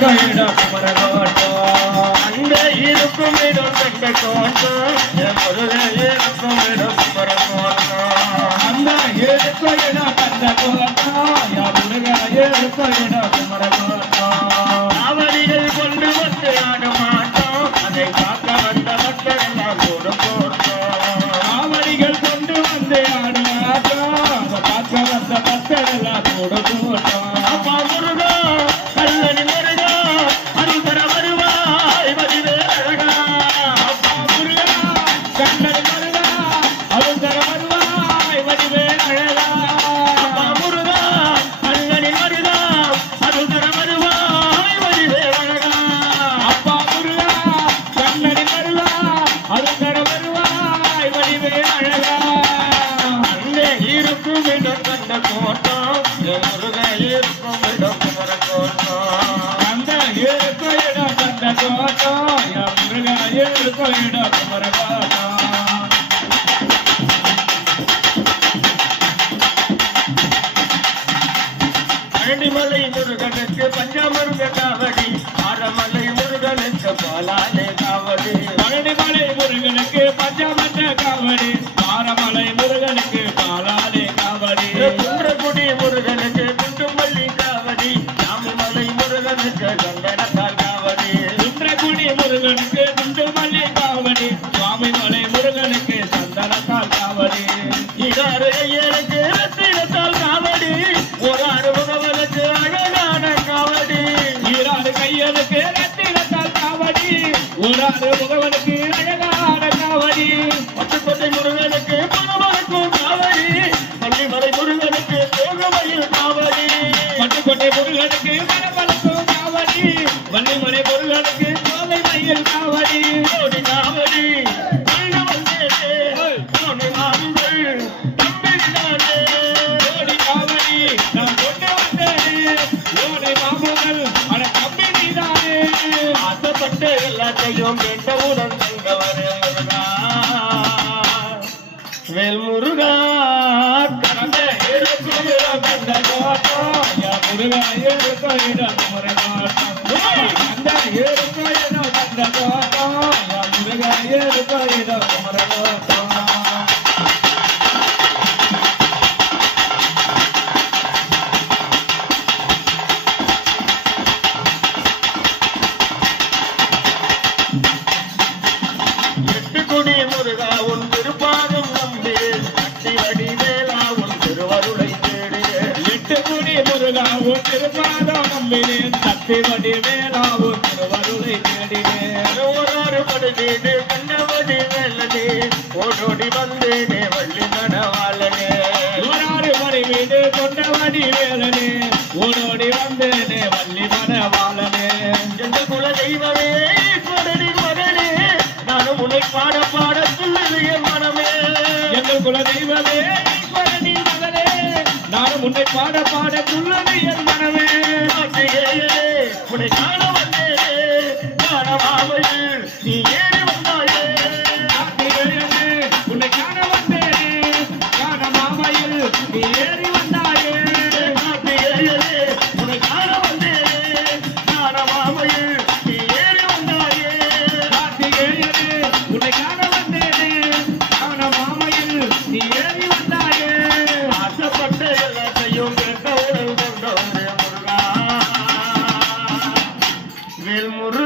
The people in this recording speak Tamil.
இருக்கும் இடம் குமரகோட்டம் அந்த இருக்கும் இடம் கண்ட கோட்டம் முருகா இருக்கும் இடம் குமரகோட்டம் அந்த இருக்கும் இடம் கண்ட கோட்டம் முருகா இருக்கும் இடம் குமரகோட்டம் காவடிகள் கொண்டு வந்து ஆட மாட்டோம் அதை காக்க வந்த மக்கள் எல்லாம் கூட போட்டோம் காவடிகள் கொண்டு வந்து ஆட மாட்டோம் அதை காக்க வந்த மக்கள் எல்லாம் கூட போட்டோம் அப்பா முருகா கல்லணி முருகா அருள்தர வருவாய் வடிவே அழகா அப்பா முருகா கல்லணி முருகா அருள்தர வருவாய் வடிவே அழகா அப்பா முருகா கல்லணி முருகா அருள்தர வருவாய் வடிவே அழகா அப்பா முருகா கல்லணி முருகா அருள்தர வருவாய் வடிவே அழகா அங்கே இருக்கும் இடம் கண்ட கோட்டம் முருகா இருக்கும் இடம் குமரகோட்டம் அந்த இருக்கும் இடம் கண்ட கோட்டம் முருகா இருக்கும் இடம் குமரகோட்டம் பழனிமலை முருகனுக்கு பஞ்சாமிருக காவடி ஆரமலை முருகனுக்கு பாலாலே காவடி பழனிமலை முருகனுக்கு பஞ்சாமிருக காவடி ஆரமலை முருகனுக்கு பாலாலே காவடி குன்றக்குடி முருகனுக்கு குண்டுமல்லி காவடி சாமிமலை முருகனுக்கு கங்கணத்தால் காவடி குன்றக்குடி முருகனுக்கு குண்டுமல்லி காவடி சுவாமிமலை முருகனுக்கு சந்தனத்தால் காவடி இதாறு ஐயனுக்கு ரத்தினத்தால் காவடி ஒரு அனுபவனுக்கு அழகான காவடி ஈராறு கையனுக்கு ரத்தினத்தால் காவடி ஒரு அனுபவனுக்கு அழகான காவடி பட்டுக்கோட்டை முருகனுக்கு பணமரக்கும் காவடி பள்ளிமலை முருகனுக்கு தோகமையில் காவடி பட்டுக்கோட்டை முருகனுக்கு பணமரக்கும் காவடி வள்ளிமலை முருகனுக்கு தோகைமையில் காவடி ஓடி காவடி எல்லாத்தையும் கேட்டவுடன் தங்கவரே முருகா வேல் முருகா கண்ட இருக்கும் இடம் கண்ட கோட்டம் முருகா இருக்கும் இடம் குமரகோட்டம் கண்ட இருக்கும் இடம் கண்ட கோட்டம் முருகா இருக்கும் இடம் குமரகோட்டம் முருகா உன் திருப்பாதம் நம்பி சக்தி வடிவேலா உன் திருவருளை தேடியே எட்டுக்குடி முருகா உன் திருப்பாதம் நம்பினேன் சக்தி வடிவேலா உன் திருவருளை தேடினேன் ஒரு படி வீடு கண்ணவடி வேலனே ஓடோடி வந்தேனே வள்ளி நடவாளனே ஒரு படி வீடு கொண்டவடி வேலனே ஓடோடி வந்தேனே வள்ளி நடவாளனே எந்த குல தெய்வமே ஈஸ்வரனின் மகனே நானும் உன்னை பாட பாட சொல்லுது என் மனமே எங்கள் குல தெய்வமே ஈஸ்வரனின் மகனே நானும் உன்னை பாட பாட சொல்லுது என் மனமே உன்னை காண வந்தேனே காணமாவையில் நீ ஏறி வந்தாயே உன்னை காண வந்தேனே காணமாவையில் நீ ஏறி வந்தாயே உன்னை காண வந்தேனே காணமாவையில் நீ ஏறி வந்தாயே உன்னை காண வந்தேனே காணமாவையில் நீ ஏறி வந்தாயே ஆசைப்பட்ட எல்லாத்தையும் கேட்ட உடல் கொண்டவரே முருகா வேல் முருகா